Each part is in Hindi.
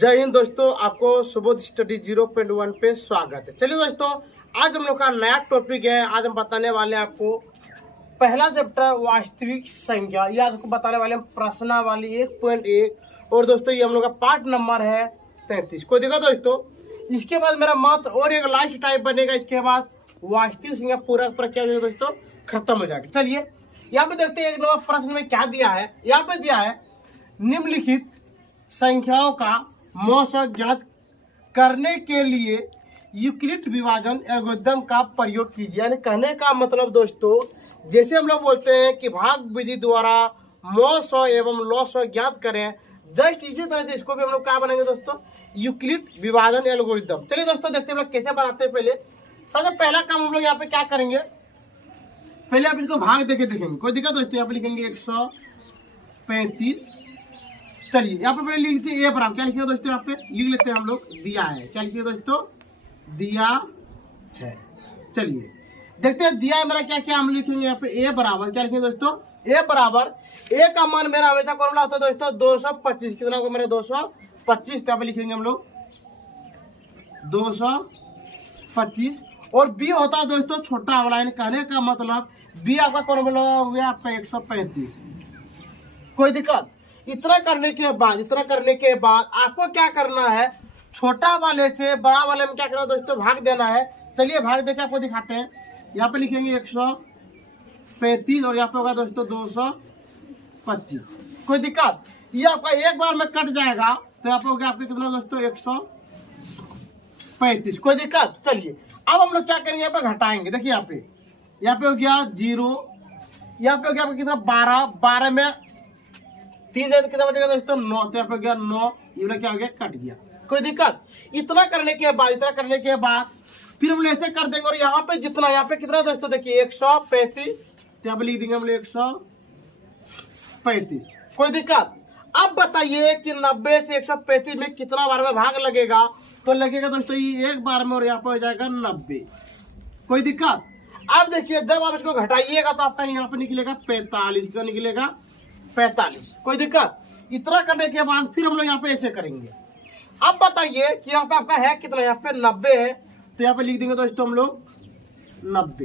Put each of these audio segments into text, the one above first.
जय हिंद दोस्तों, आपको सुबोध स्टडी 0.1 पे स्वागत है। चलिए दोस्तों, आज हम लोग का नया टॉपिक है। आज हम बताने वाले हैं आपको पहला चैप्टर वास्तविक संख्या। ये आपको बताने वाले हैं प्रश्नावली 1.1 और दोस्तों ये हम लोग का पार्ट नंबर है 33 को। देखा दोस्तों, इसके बाद मेरा मत और एक लास्ट टाइप बनेगा। इसके बाद वास्तविक संख्या पूरा क्या दोस्तों खत्म हो जाएगा। चलिए यहाँ पे देखते हैं एक नंबर प्रश्न में क्या दिया है। यहाँ पे दिया है निम्नलिखित संख्याओं का मौसम ज्ञात करने के लिए यूक्लिड विभाजन एल्गोरिथम का प्रयोग कीजिए। यानी कहने का मतलब दोस्तों, जैसे हम लोग बोलते हैं कि भाग विधि द्वारा मौसम एवं लॉसम ज्ञात करें, जस्ट इसी तरह से इसको भी हम लोग क्या बनाएंगे दोस्तों, यूक्लिड विभाजन एल्गोरिथम। चलिए दोस्तों देखते हैं हम लोग कैसे बनाते हैं। पहले सबसे पहला काम हम लोग यहाँ पे क्या करेंगे, पहले आप इसको भाग देके देखेंगे। कोई दिक्कत दोस्तों, यहाँ पे लिखेंगे 135। चलिए यहाँ पे पहले लिख लेते हैं ए बराबर, क्या लिखिए दोस्तों, यहाँ पे लिख लेते हैं हम लोग दिया है। क्या लिखिए दोस्तों, दिया है। चलिए देखते हैं दिया है मेरा क्या क्या हम लिखेंगे यहाँ पे ए बराबर। क्या लिखेंगे दोस्तों, ए बराबर ए का मान मेरा हमेशा कौन होता है दोस्तों 225। कितना होगा मेरा 225। यहाँ पे लिखेंगे हम लोग 225 और बी होता है दोस्तों छोटा वाला। यानी कहने का मतलब बी आपका कौन बोला हुआ आपका 135। कोई दिक्कत। इतना करने के बाद आपको क्या करना है, छोटा वाले से बड़ा वाले में क्या करना है दोस्तों, भाग देना है। चलिए भाग देके आपको दिखाते हैं। यहाँ पे लिखेंगे 135 और यहाँ पे होगा दोस्तों 225। कोई दिक्कत। ये आपका एक बार में कट जाएगा तो यहाँ पे हो गया आपके कितना दोस्तों 135। कोई दिक्कत। चलिए अब हम लोग क्या करेंगे, यहाँ पे घटाएंगे। देखिए यहाँ पे हो गया 0, यहाँ पे हो गया आपका कितना 12 में 3 कितना बचेगा दोस्तों 9। तो यहाँ पे हो गया 9, ये क्या हो गया कट गया। कोई दिक्कत। इतना करने के बाद फिर हम ऐसे कर देंगे और यहाँ पे जितना यहाँ पे कितना दोस्तों देखिए 135। तो यहाँ पे लिख देंगे हम लोग 135। कोई दिक्कत। अब बताइए कि 90 से 135 में कितना बार में भाग लगेगा, तो लगेगा दोस्तों ये एक बार में और यहाँ पे हो जाएगा 90। कोई दिक्कत। अब देखिए जब आप इसको घटाइएगा तो आपका यहाँ पे निकलेगा 45। कितना निकलेगा 45। कोई दिक्कत। इतना करने के बाद फिर हम लोग यहाँ पे ऐसे करेंगे। अब बताइए कि यहाँ पे आपका है कितना, यहाँ पे 90 है तो यहाँ पे लिख देंगे दोस्तों हम लोग 90।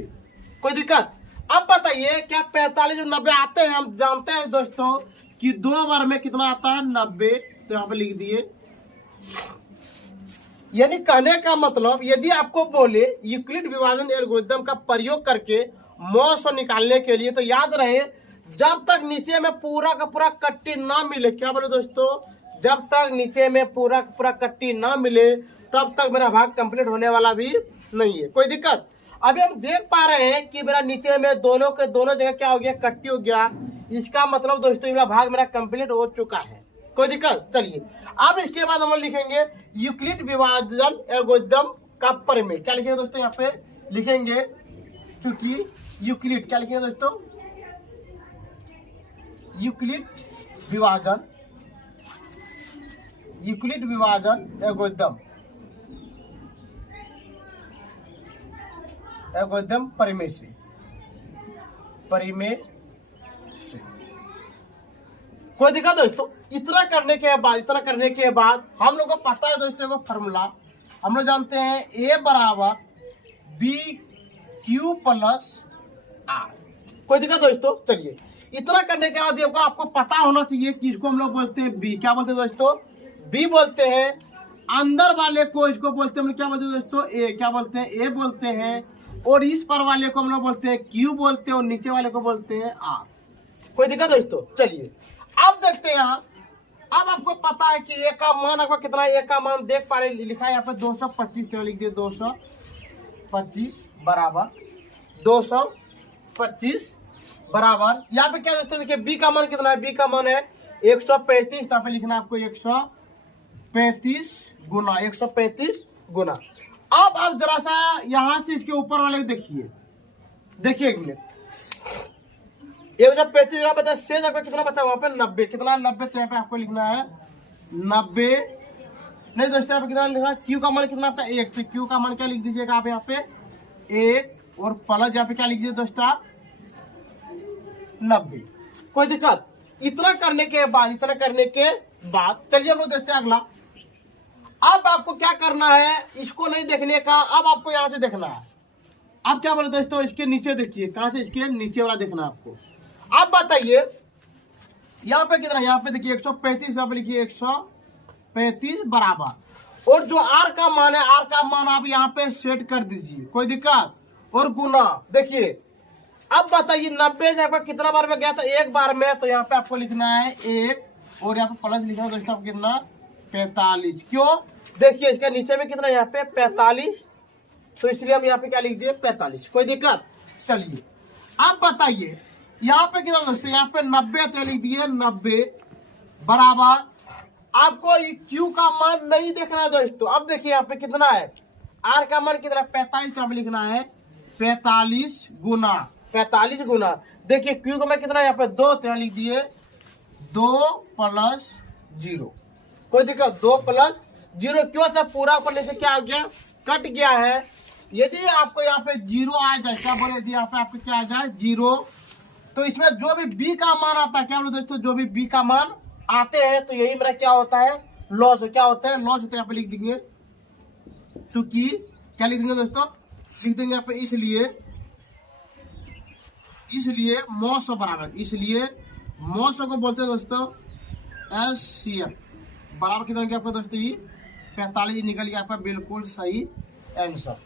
कोई दिक्कत। अब बताइए क्या 45 और 90 आते हैं, हम जानते हैं दोस्तों कि 2 बार में कितना आता है 90। तो यहाँ पे लिख दिए। यानी कहने का मतलब यदि आपको बोले यूक्लिड विभाजन एल्गोरिथम का प्रयोग करके मौसम निकालने के लिए, तो याद रहे जब तक नीचे में पूरा का पूरा कट्टी ना मिले, क्या बोले दोस्तों, जब तक नीचे में पूरा का पूरा कट्टी ना मिले तब तक मेरा भाग कंप्लीट होने वाला भी नहीं है। कोई दिक्कत। अभी हम देख पा रहे हैं कि मेरा नीचे में दोनों के दोनों जगह क्या हो गया, कट्टी हो गया। इसका मतलब दोस्तों मेरा भाग मेरा कंप्लीट हो चुका है। कोई दिक्कत। चलिए अब इसके बाद हम लिखेंगे यूक्लिड विभाजन एल्गोरिथम का प्रमेय। क्या लिखेंगे दोस्तों, यहाँ पे लिखेंगे चूंकि यूक्लिड, क्या लिखेंगे दोस्तों, यूक्लिड विभाजन एल्गोरिथम परिमेय से। कोई दिक्कत दोस्तों। इतना करने के बाद हम लोग को पता है दोस्तों को फॉर्मूला हम लोग जानते हैं, ए बराबर BQ प्लस R। कोई दिक्कत दोस्तों। चलिए इतना करने के बाद आपको पता होना चाहिए कि इसको हम लोग बोलते हैं बी। क्या बोलते हैं दोस्तों, बी बोलते हैं। अंदर वाले को इसको बोलते हैं हम लोग क्या बोलते हैं दोस्तों, ए। क्या बोलते हैं, ए बोलते हैं। और इस पर वाले को हम लोग बोलते हैं क्यू बोलते हैं और नीचे वाले को बोलते हैं आर। कोई दिक्कत दोस्तों। चलिए अब देखते हैं यहाँ। अब आपको पता है कि ए का मान आपका कितना है, ए का मान देख पा रहे लिखा है यहाँ पे 225। तो लिख दिए 225 बराबर 225 बराबर। यहाँ पे क्या दोस्तों देखिए बी का मान कितना है, बी का मान है 135। यहाँ पे लिखना है आपको 135 गुना 135 गुना। अब आप जरा सा यहाँ से इसके ऊपर वाले देखिए एक मिनट। 135 जगह बता शेष आपका कितना बचा, वहां पे 90। कितना 90। तो यहाँ पे आपको लिखना है 90। नहीं दोस्तों यहाँ पे कितना लिखना है, क्यू का मान कितना आपका 1। तो क्यू का मान क्या लिख दीजिएगा आप यहाँ पे 1 और प्लस यहाँ पे क्या लिख दीजिए दोस्तों आप 90। कोई दिक्कत। इतना करने के बाद चलिए हम लोग देखते हैं अगला। अब आपको क्या करना है, इसको नहीं देखने का, अब आपको यहाँ से देखना है। अब क्या बोले दोस्तों, इसके नीचे देखिए, कहाँ से, इसके नीचे वाला देखना है आपको। अब बताइए यहाँ पे कितना, यहाँ पे देखिए 135, यहाँ पे लिखिए 135 बराबर, और जो आर का मान है, आर का मान आप यहाँ पे सेट कर दीजिए, कोई दिक्कत, और गुना। देखिए अब बताइए 90 से आपका कितना बार में गया था, एक बार में, तो यहाँ पे आपको लिखना है 1, और यहाँ पे प्लस लिखना है दोस्तों कितना, 45। क्यों, देखिए इसके नीचे में कितना, यहाँ पे 45, तो इसलिए हम यहाँ पे क्या लिख दिए 45, कोई दिक्कत। चलिए अब बताइए यहाँ पे कितना दोस्तों, यहाँ पे 90 तो लिख दिए 90 बराबर, आपको क्यू का मान नहीं देखना है दोस्तों। अब देखिए यहाँ पे कितना है, आर का मान कितना, 45, तो हमें लिखना है 45 गुना 45 गुना। देखिए क्यू का मान कितना है, यहाँ पे 2, तो यहाँ लिख दिए 2 + 0, कोई दिक्कत, 2 + 0। क्यों था, पूरा ऊपर से क्या हो गया, कट गया है। यदि आपको यहाँ पे 0 आ जाए, क्या बोले, यदि यहाँ पे आपको क्या आ जाए 0, तो इसमें जो भी बी का मान आता है, क्या बोले दोस्तों, जो भी बी का मान आते हैं, तो यही मेरा क्या होता है, लॉस। क्या होता है, लॉस होता है। यहाँ पे लिख देंगे, चूंकि क्या लिख देंगे दोस्तों, लिख देंगे यहाँ पे इसलिए मौसम बराबर, इसलिए मौसम को बोलते हैं दोस्तों SCF बराबर कितना क्या आपका दोस्तों, ये 45 निकल गया आपका, बिल्कुल सही आंसर,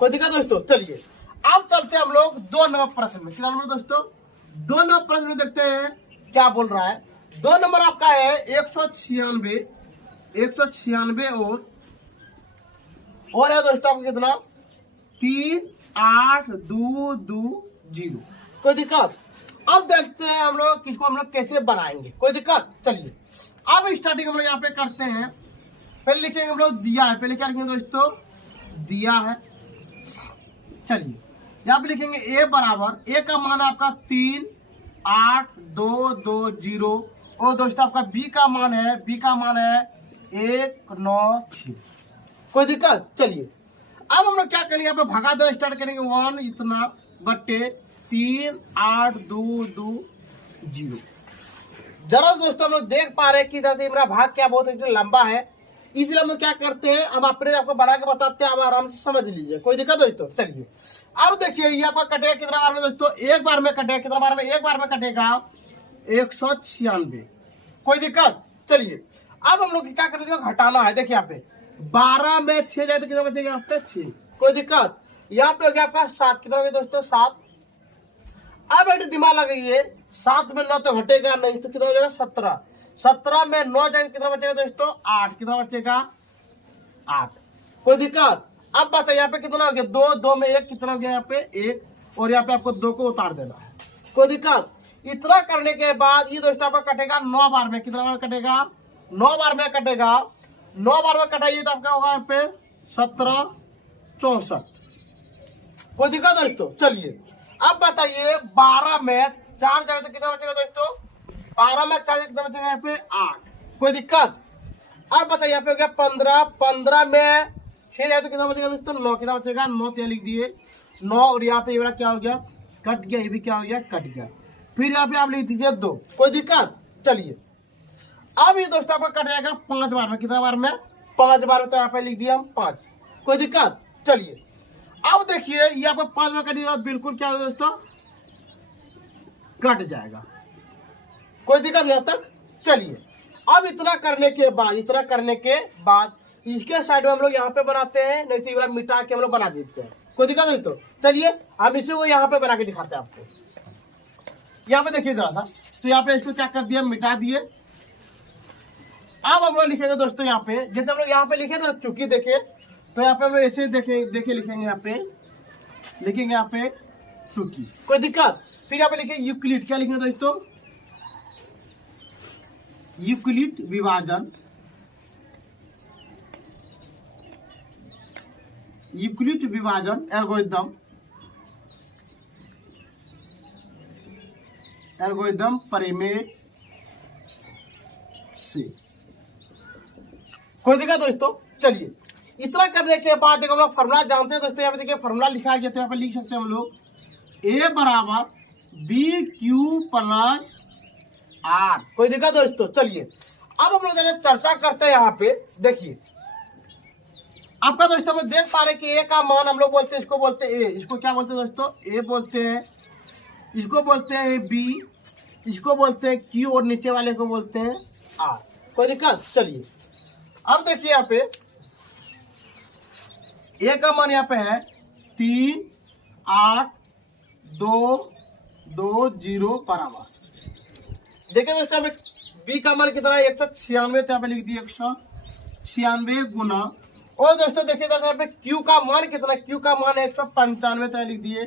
कोई दिक्कत दोस्तों। चलिए अब चलते हैं हम लोग 2 नंबर प्रश्न में। कितना नंबर दोस्तों, 2 नंबर प्रश्न में देखते हैं क्या बोल रहा है। 2 नंबर आपका है 196 और है दोस्तों आपको कितना, 3 8 2 2 0, कोई दिक्कत। अब देखते हैं हम लोग किसको हम लोग कैसे बनाएंगे, कोई दिक्कत। चलिए अब स्टार्टिंग हम लोग यहाँ पे करते हैं, पहले लिखेंगे हम लोग दिया है, पहले क्या लिखेंगे दोस्तों, दिया है। चलिए यहाँ पे लिखेंगे ए बराबर, ए का मान आपका 3 8 2 2 0, और दोस्तों आपका बी का मान है 1 9 6, कोई दिक्कत। चलिए अब हम लोग क्या करेंगे, यहाँ पे भगा दो स्टार्ट करेंगे, 1 इतना बट्टे 3 8 2 2 0। जरा दोस्तों हम लोग देख पा रहे हैं कि मेरा भाग क्या बहुत लंबा है, इसलिए हम लोग क्या करते हैं, हम अपने आपको बना के बताते हैं, आप आराम से समझ लीजिए, कोई दिक्कत दोस्तों। चलिए अब देखिए ये आपका कटेगा कितना बार में दोस्तों, एक बार में कटेगा, कितना बार में, एक बार में कटेगा 196, कोई दिक्कत। चलिए अब हम लोग क्या करेंगे, घटाना है। देखिए यहाँ पे 12 में 6 जाए तो कितना बचेगा, यहाँ पे 6, कोई दिक्कत। यहाँ पे हो गया आपका 7, कितना हो गया दोस्तों 7। अब एक दिमाग लगाइए, 7 में 9 तो घटेगा नहीं, तो कितना हो जाएगा 17, 17 में 9 जाएगा कितना बचेगा दोस्तों 8, कितना बचेगा 8, कोई दिक्कत। अब बताइए यहाँ पे कितना हो गया, 2 में 1 कितना हो गया, यहाँ पे 1, और यहाँ पे आपको 2 को उतार देना है, कोई दिक्कत। इतना करने के बाद ये दोस्तों आपका कटेगा 9 बार में, कितना बार कटेगा 9 बार में कटेगा, 9 बार में कटाइए तो आपका होगा यहाँ पे 17 64, कोई दिक्कत दोस्तों। चलिए अब बताइए 12 में 4 जाए तो कितना बचेगा दोस्तों, 12 में 4 कितना बचेगा यहाँ पे 8, कोई दिक्कत। अब बताइए यहाँ पे हो गया 15, 15 में 6 जाए तो कितना बचेगा दोस्तों 9, कितना बचेगा 9, तो लिख दिए 9, और यहाँ पे ये वाला क्या हो गया, कट गया, ये भी क्या हो गया, कट गया। फिर यहाँ पे आप लिख दीजिए 2, कोई दिक्कत। चलिए अब ये दोस्तों आपका कट जाएगा 5 बार में, कितना बार में 5 बार में, तो यहाँ पे लिख दिया हम 5, कोई दिक्कत। चलिए अब देखिए ये आपको 5 में कटिएगा, बिल्कुल क्या होगा दोस्तों, कट जाएगा, कोई दिक्कत यहाँ तक। चलिए अब इतना करने के बाद इसके साइड में हम लोग यहाँ पे बनाते हैं, नहीं तो ये वाला मिटा के हम लोग बना देते हैं, कोई दिक्कत नहीं। तो चलिए हम इसी को यहाँ पे बना के दिखाते हैं आपको। यहाँ पे देखिए जरा सा, तो यहाँ पे इसको क्या कर दिया, मिटा दिए। अब हम लोग लिखेंगे दोस्तों यहाँ पे, जैसे हम लोग यहाँ पे लिखे ना चूंकि देखिए, तो यहाँ पे हम लोग ऐसे देखिए लिखेंगे, यहाँ पे लिखेंगे यहाँ पे चूंकि, कोई दिक्कत। फिर यहाँ पे लिखेंगे यूक्लिड, क्या लिखेंगे दोस्तों, यूक्लिड विभाजन, यूक्लिड विभाजन एल्गोरिथम परिमेय से, कोई दिक्कत दोस्तों। चलिए इतना करने के बाद देखो हम लोग फॉर्मूला जानते हैं दोस्तों, यहाँ पे देखिए फॉर्मूला लिखा गया, तो यहाँ पे लिख सकते हैं हम लोग A बराबर BQ प्लस R, कोई दिक्कत दोस्तों। चलिए अब हम लोग चर्चा करते हैं यहाँ पे, देखिए आपका दोस्तों में देख पा रहे कि ए का मान हम लोग बोलते हैं, इसको बोलते हैं ए, इसको क्या बोलते हैं दोस्तों, ए बोलते हैं, इसको बोलते हैं बी, इसको बोलते हैं क्यू और नीचे वाले को बोलते हैं आर। कोई दिक्कत? चलिए अब देखिए यहाँ पे ए का मान यहाँ पे है 3 8 2 2 0 बराबर। देखिए दोस्तों हमें बी का मान कितना है 196, तो यहाँ पे लिख दिए 196 गुना, और दोस्तों देखिए दोस्तों यहाँ पे क्यू का मान कितना, क्यू का मान है 195, तो लिख दिए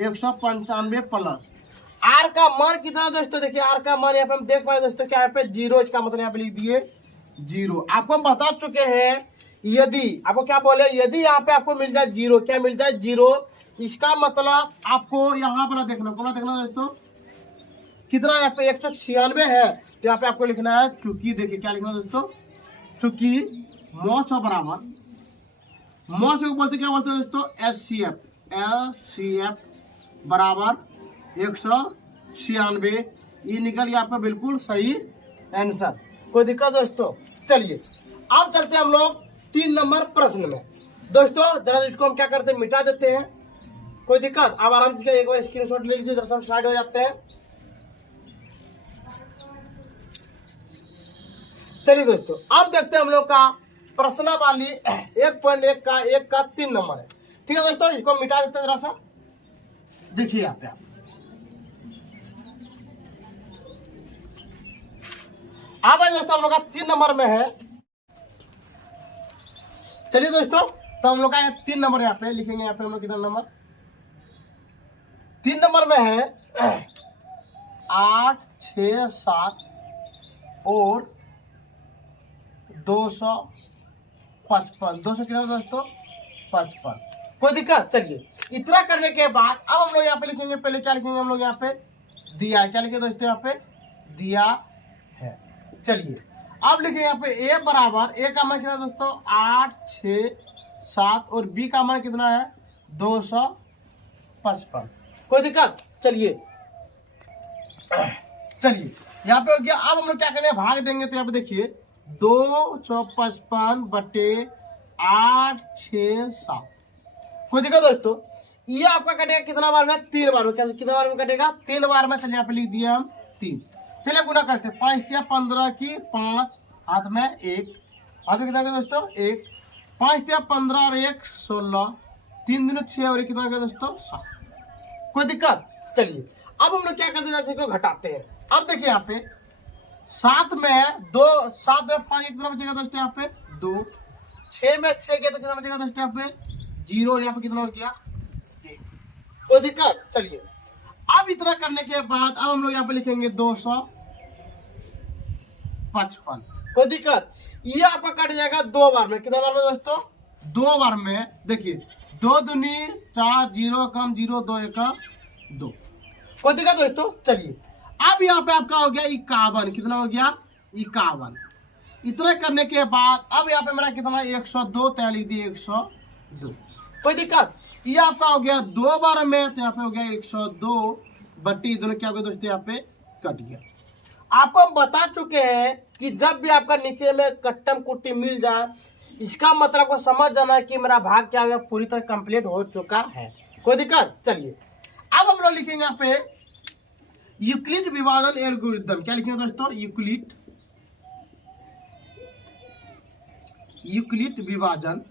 195 प्लस आर का मान कितना दोस्तों, देखिए आर का मान यहाँ पे हम देख पा रहे दोस्तों क्या यहाँ पे 0, इसका मतलब यहाँ पे लिख दिए 0। आपको हम बता चुके हैं यदि आपको क्या बोले, यदि यहाँ पे आपको मिल जाए 0, क्या मिल जाए 0, इसका मतलब आपको यहाँ पर देखना दोस्तों कितना, यहाँ पे 196 है, तो यहाँ पे आपको लिखना है चूंकि, देखिए क्या लिखना है दोस्तों, चूंकि मौस बराबर, मौस को बोलते क्या बोलते हैं दोस्तों, एच बराबर 196, ये निकल गया आपका बिल्कुल सही आंसर। कोई दिक्कत दोस्तों? चलिए अब चलते हैं हम लोग 3 नंबर प्रश्न में। दोस्तों जरा इसको हम क्या करते हैं, मिटा देते हैं। कोई दिक्कत? आप आराम से एक बार स्क्रीनशॉट ले लीजिए, जरा हम स्टार्ट हो जाते हैं। चलिए दोस्तों अब देखते हैं हम लोग का प्रश्नावली 1.1 का 3 नंबर है। ठीक है दोस्तों, इसको मिटा देते हैं जरा सा। देखिए यहाँ पे आप दोस्तों हम लोग का 3 नंबर में है। चलिए दोस्तों तो हम लोग का 3 नंबर यहाँ पे लिखेंगे, यहाँ पे हम लोग कितना नंबर, 3 नंबर में है 8 6 7 और 255, 200 कितना दोस्तों 55। कोई दिक्कत? चलिए इतना करने के बाद अब हम लोग यहाँ पे लिखेंगे, पहले क्या लिखेंगे हम लोग यहाँ पे, दिया, क्या लिखे दोस्तों यहाँ पे दिया है। चलिए अब लिखेंगे यहाँ पे ए बराबर, ए का मान कितना दोस्तों 8 6 7 और बी का मान कितना है 255। कोई दिक्कत? चलिए यहाँ पे हो गया। अब हम लोग क्या करेंगे, भाग देंगे, तो यहाँ पे देखिए 255 बटे 8 6 7। कोई दिक्कत दोस्तों? ये आपका कटेगा कितना बार में, 3 बार में। कितना बार में कटेगा, 3 बार में। चलिए यहाँ पे लिख दिया हम 3। चलिए गुना करते हैं, 5 या 15 की 5, हाथ में 1, हाथ में कितना दोस्तों 1, 5 या 15 और 1 16, 3 दिन 6 और कितना दोस्तों 7। कोई दिक्कत? चलिए अब हम लोग क्या करते हैं, इसको घटाते हैं। अब देखिए यहाँ पे 7 में 2, 7 में 5 कितना बचेगा दोस्तों यहाँ पे 2, 6 में 6 गया तो कितना बचेगा दोस्तों यहाँ पे 0, और यहाँ पे कितना हो गया 1। कोई दिक्कत? चलिए अब इतना करने के बाद अब हम लोग यहाँ पे लिखेंगे 255। कोई दिक्कत? ये आपका कट जाएगा 2 बार में। कितना बार में दोस्तों 2 बार में। देखिए 2 दूनी 4, 0 कम 0, 2 1 2। कोई दिक्कत दोस्तों? चलिए अब यहाँ पे आपका हो गया 51। कितना हो गया 51। इतना करने के बाद अब यहाँ पे मेरा कितना 102, तो लिख दिए 102। कोई दिक्कत? ये आपका हो गया 2 बार में, तो यहाँ पे हो गया 102 बट्टी दोनों क्या हो गया दोस्तों यहाँ पे कट गया। आपको हम बता चुके हैं कि जब भी आपका नीचे में कट्टम कुट्टी मिल जाए, इसका मतलब को समझ जाना कि मेरा भाग क्या हो गया, पूरी तरह कंप्लीट हो चुका है। कोई दिक्कत? चलिए अब हम लोग लिखेंगे यहाँ पे यूक्लिड विभाजन एल्गोरिथम। क्या लिखेंगे दोस्तों, यूक्लिड विभाजन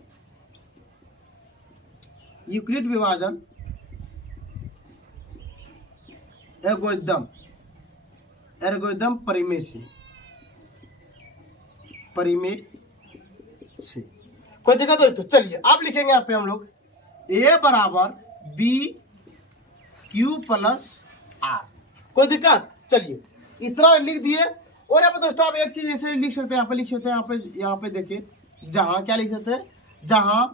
एल्गोरिथम परिमेय से। कोई दिक्कत दोस्तों? चलिए अब लिखेंगे यहाँ पे हम लोग ए बराबर बी क्यू प्लस आर। कोई दिक्कत? चलिए इतना लिख दिए। और यहाँ पे दोस्तों आप एक चीज ऐसे लिख सकते हैं, यहाँ पे लिख सकते हैं, यहाँ पे देखिए जहां क्या लिख सकते हैं, जहां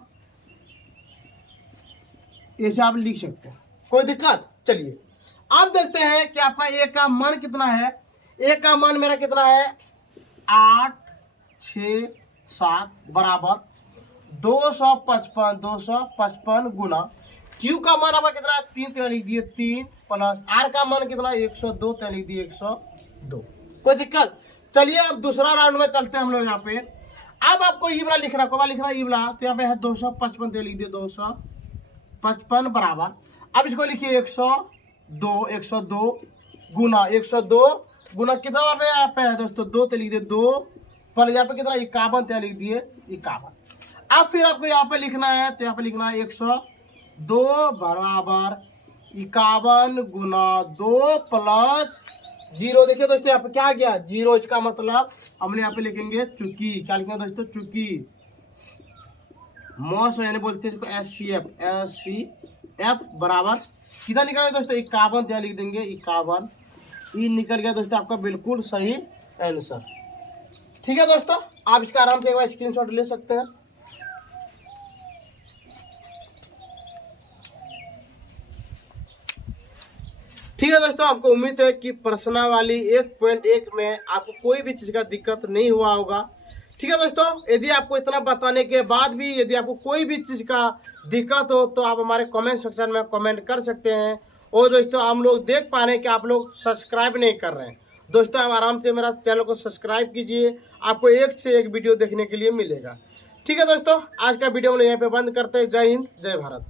ऐसे आप लिख सकते हैं। कोई दिक्कत? चलिए अब देखते हैं कि आपका ए का मान कितना है। ए का मान मेरा कितना है 8 6 7 बराबर 255 गुना क्यू का मान आपका कितना है 3, तो लिख दिए 3 प्लस आर का मान कितना 102, तो लिख दिए 102। कोई दिक्कत? चलिए अब दूसरा राउंड में चलते हैं हम लोग यहाँ पे। अब आपको ये वाला लिखना ये वाला, तो यहाँ पे है 255, तो लिख दिए 255 बराबर। अब इसको लिखिए 102 गुना 102 गुना कितना यहाँ पे है दोस्तों 2, तो लिख दिए 2 पर यहाँ पे कितना 51, तो लिख दिए 51। अब फिर आपको यहाँ पे लिखना है, तो यहाँ पे लिखना है 102 बराबर 51 गुना 2 प्लस 0। देखिए दोस्तों यहाँ पे क्या गया 0, इसका मतलब हम यहाँ पे लिखेंगे चूंकि, क्या लिखेंगे दोस्तों चूंकि मॉस यानी बोलते हैं इसको SCF बराबर कितना निकल गया दोस्तों 51, तो लिख देंगे 51। ये निकल गया दोस्तों आपका बिल्कुल सही आंसर। ठीक है दोस्तों, आप इसका आराम से एक बार स्क्रीनशॉट ले सकते हैं। ठीक है दोस्तों, आपको उम्मीद है कि प्रश्नावली 1.1 में आपको कोई भी चीज का दिक्कत नहीं हुआ होगा। ठीक है दोस्तों, यदि आपको इतना बताने के बाद भी यदि आपको कोई भी चीज का दिक्कत हो तो आप हमारे कमेंट सेक्शन में कमेंट कर सकते हैं। और दोस्तों हम लोग देख पा रहे हैं कि आप लोग सब्सक्राइब नहीं कर रहे हैं। दोस्तों आप आराम से मेरा चैनल को सब्सक्राइब कीजिए, आपको एक से एक वीडियो देखने के लिए मिलेगा। ठीक है दोस्तों, आज का वीडियो हम यहीं पे बंद करते हैं। जय हिंद, जय भारत।